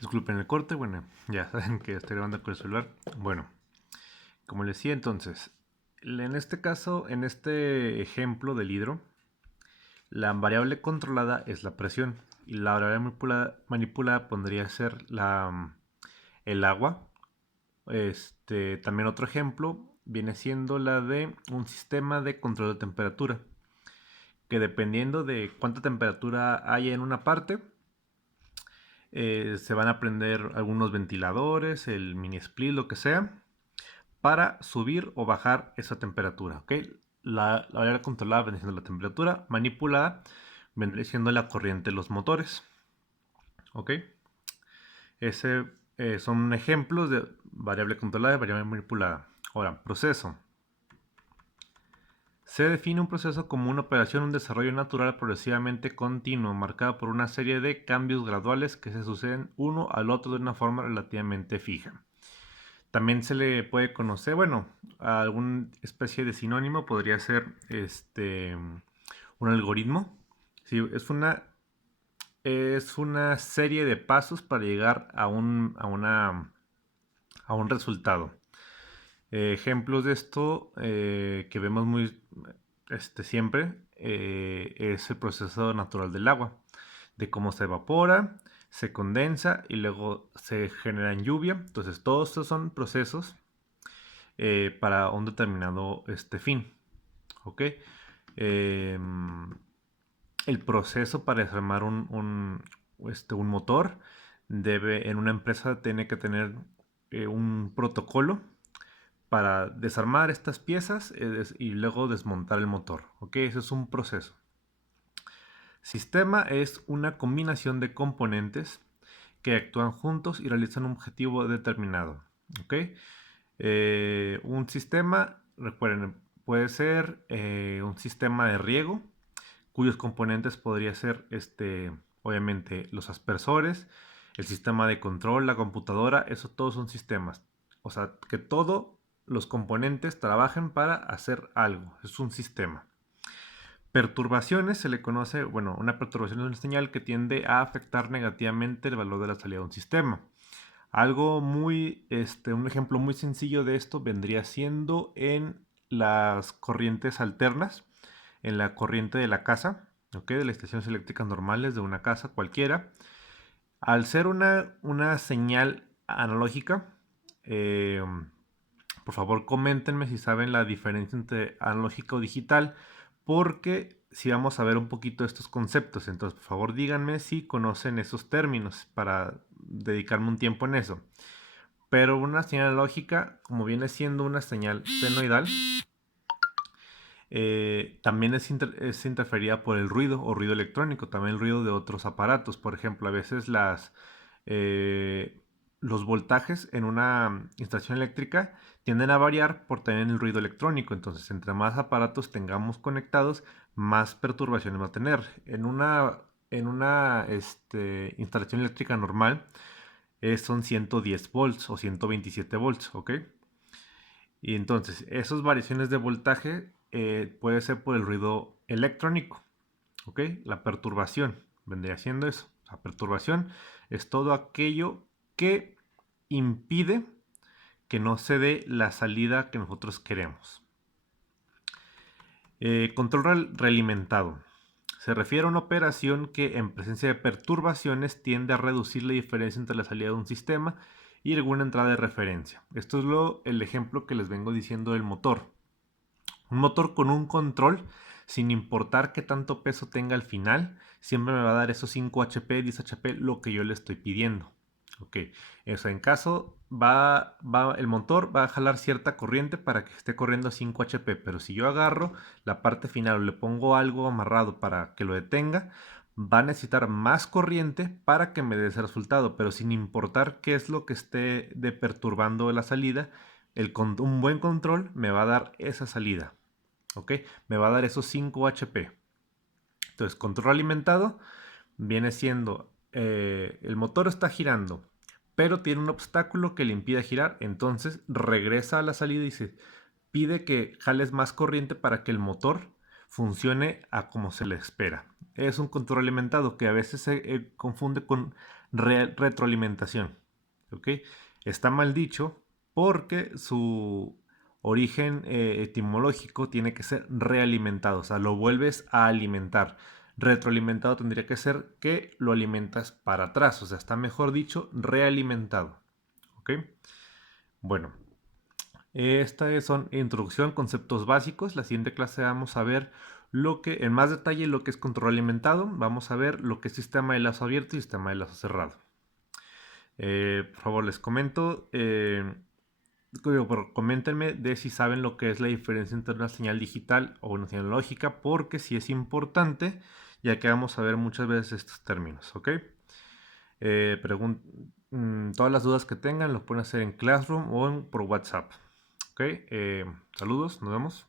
Disculpen el corte, bueno, ya saben que estoy grabando con el celular. Bueno, como les decía entonces, en este caso, en este ejemplo del hidro, la variable controlada es la presión y la variable manipulada podría ser el agua. También otro ejemplo viene siendo la de un sistema de control de temperatura, que dependiendo de cuánta temperatura haya en una parte, se van a prender algunos ventiladores, el mini split, lo que sea, para subir o bajar esa temperatura. ¿Ok? La variable controlada vendría siendo la temperatura, manipulada vendría siendo la corriente de los motores. ¿Ok? Ese son ejemplos de variable controlada y variable manipulada. Ahora, proceso. Se define un proceso como una operación, un desarrollo natural progresivamente continuo, marcado por una serie de cambios graduales que se suceden uno al otro de una forma relativamente fija. También se le puede conocer, bueno, a alguna especie de sinónimo podría ser un algoritmo. Sí, es una serie de pasos para llegar a un resultado. Ejemplos de esto que vemos muy siempre es el proceso natural del agua, de cómo se evapora, se condensa y luego se genera en lluvia. Entonces todos estos son procesos para un determinado fin. ¿Ok? Eh, el proceso para desarmar un motor en una empresa tiene que tener un protocolo para desarmar estas piezas y luego desmontar el motor. ¿Ok? Ese es un proceso. Sistema es una combinación de componentes que actúan juntos y realizan un objetivo determinado. ¿Ok? Un sistema, recuerden, puede ser un sistema de riego, cuyos componentes podría ser, obviamente, los aspersores, el sistema de control, la computadora, eso todos son sistemas. O sea, que todos los componentes trabajen para hacer algo, es un sistema. Perturbaciones se le conoce, bueno, una perturbación es una señal que tiende a afectar negativamente el valor de la salida de un sistema. Algo un ejemplo muy sencillo de esto vendría siendo en las corrientes alternas, en la corriente de la casa, ¿ok? De las estaciones eléctricas normales de una casa cualquiera. Al ser una señal analógica, eh, por favor coméntenme si saben la diferencia entre analógica o digital, porque si vamos a ver un poquito estos conceptos, entonces por favor díganme si conocen esos términos para dedicarme un tiempo en eso. Pero una señal analógica, como viene siendo una señal senoidal, también es interferida por el ruido o ruido electrónico, también el ruido de otros aparatos. Por ejemplo, a veces eh, los voltajes en una instalación eléctrica tienden a variar por también el ruido electrónico. Entonces, entre más aparatos tengamos conectados, más perturbaciones va a tener. En una instalación eléctrica normal son 110 volts o 127 volts, ¿ok? Y entonces, esas variaciones de voltaje puede ser por el ruido electrónico, ¿ok? La perturbación vendría siendo eso. La perturbación es todo aquello que impide que no se dé la salida que nosotros queremos. Control realimentado. Se refiere a una operación que en presencia de perturbaciones tiende a reducir la diferencia entre la salida de un sistema y alguna entrada de referencia. Esto es el ejemplo que les vengo diciendo del motor. Un motor con un control, sin importar qué tanto peso tenga al final, siempre me va a dar esos 5 HP, 10 HP, lo que yo le estoy pidiendo. Ok, eso en caso el motor va a jalar cierta corriente para que esté corriendo a 5 HP, pero si yo agarro la parte final o le pongo algo amarrado para que lo detenga, va a necesitar más corriente para que me dé ese resultado, pero sin importar qué es lo que esté perturbando la salida, un buen control me va a dar esa salida. ¿Ok? Me va a dar esos 5 HP. Entonces, control alimentado viene siendo el motor está girando, pero tiene un obstáculo que le impide girar. Entonces, regresa a la salida y se pide que jales más corriente para que el motor funcione a como se le espera. Es un control alimentado que a veces se confunde con retroalimentación. ¿Ok? Está mal dicho porque su origen etimológico tiene que ser realimentado, o sea, lo vuelves a alimentar. Retroalimentado tendría que ser que lo alimentas para atrás, o sea, está mejor dicho realimentado. ¿Ok? Bueno, estas son introducción, conceptos básicos. La siguiente clase vamos a ver en más detalle lo que es control alimentado. Vamos a ver lo que es sistema de lazo abierto y sistema de lazo cerrado. Por favor, les comento. Coméntenme de si saben lo que es la diferencia entre una señal digital o una señal lógica, porque sí es importante, ya que vamos a ver muchas veces estos términos, ¿ok? Todas las dudas que tengan los pueden hacer en Classroom o por WhatsApp. ¿Ok? Saludos, nos vemos.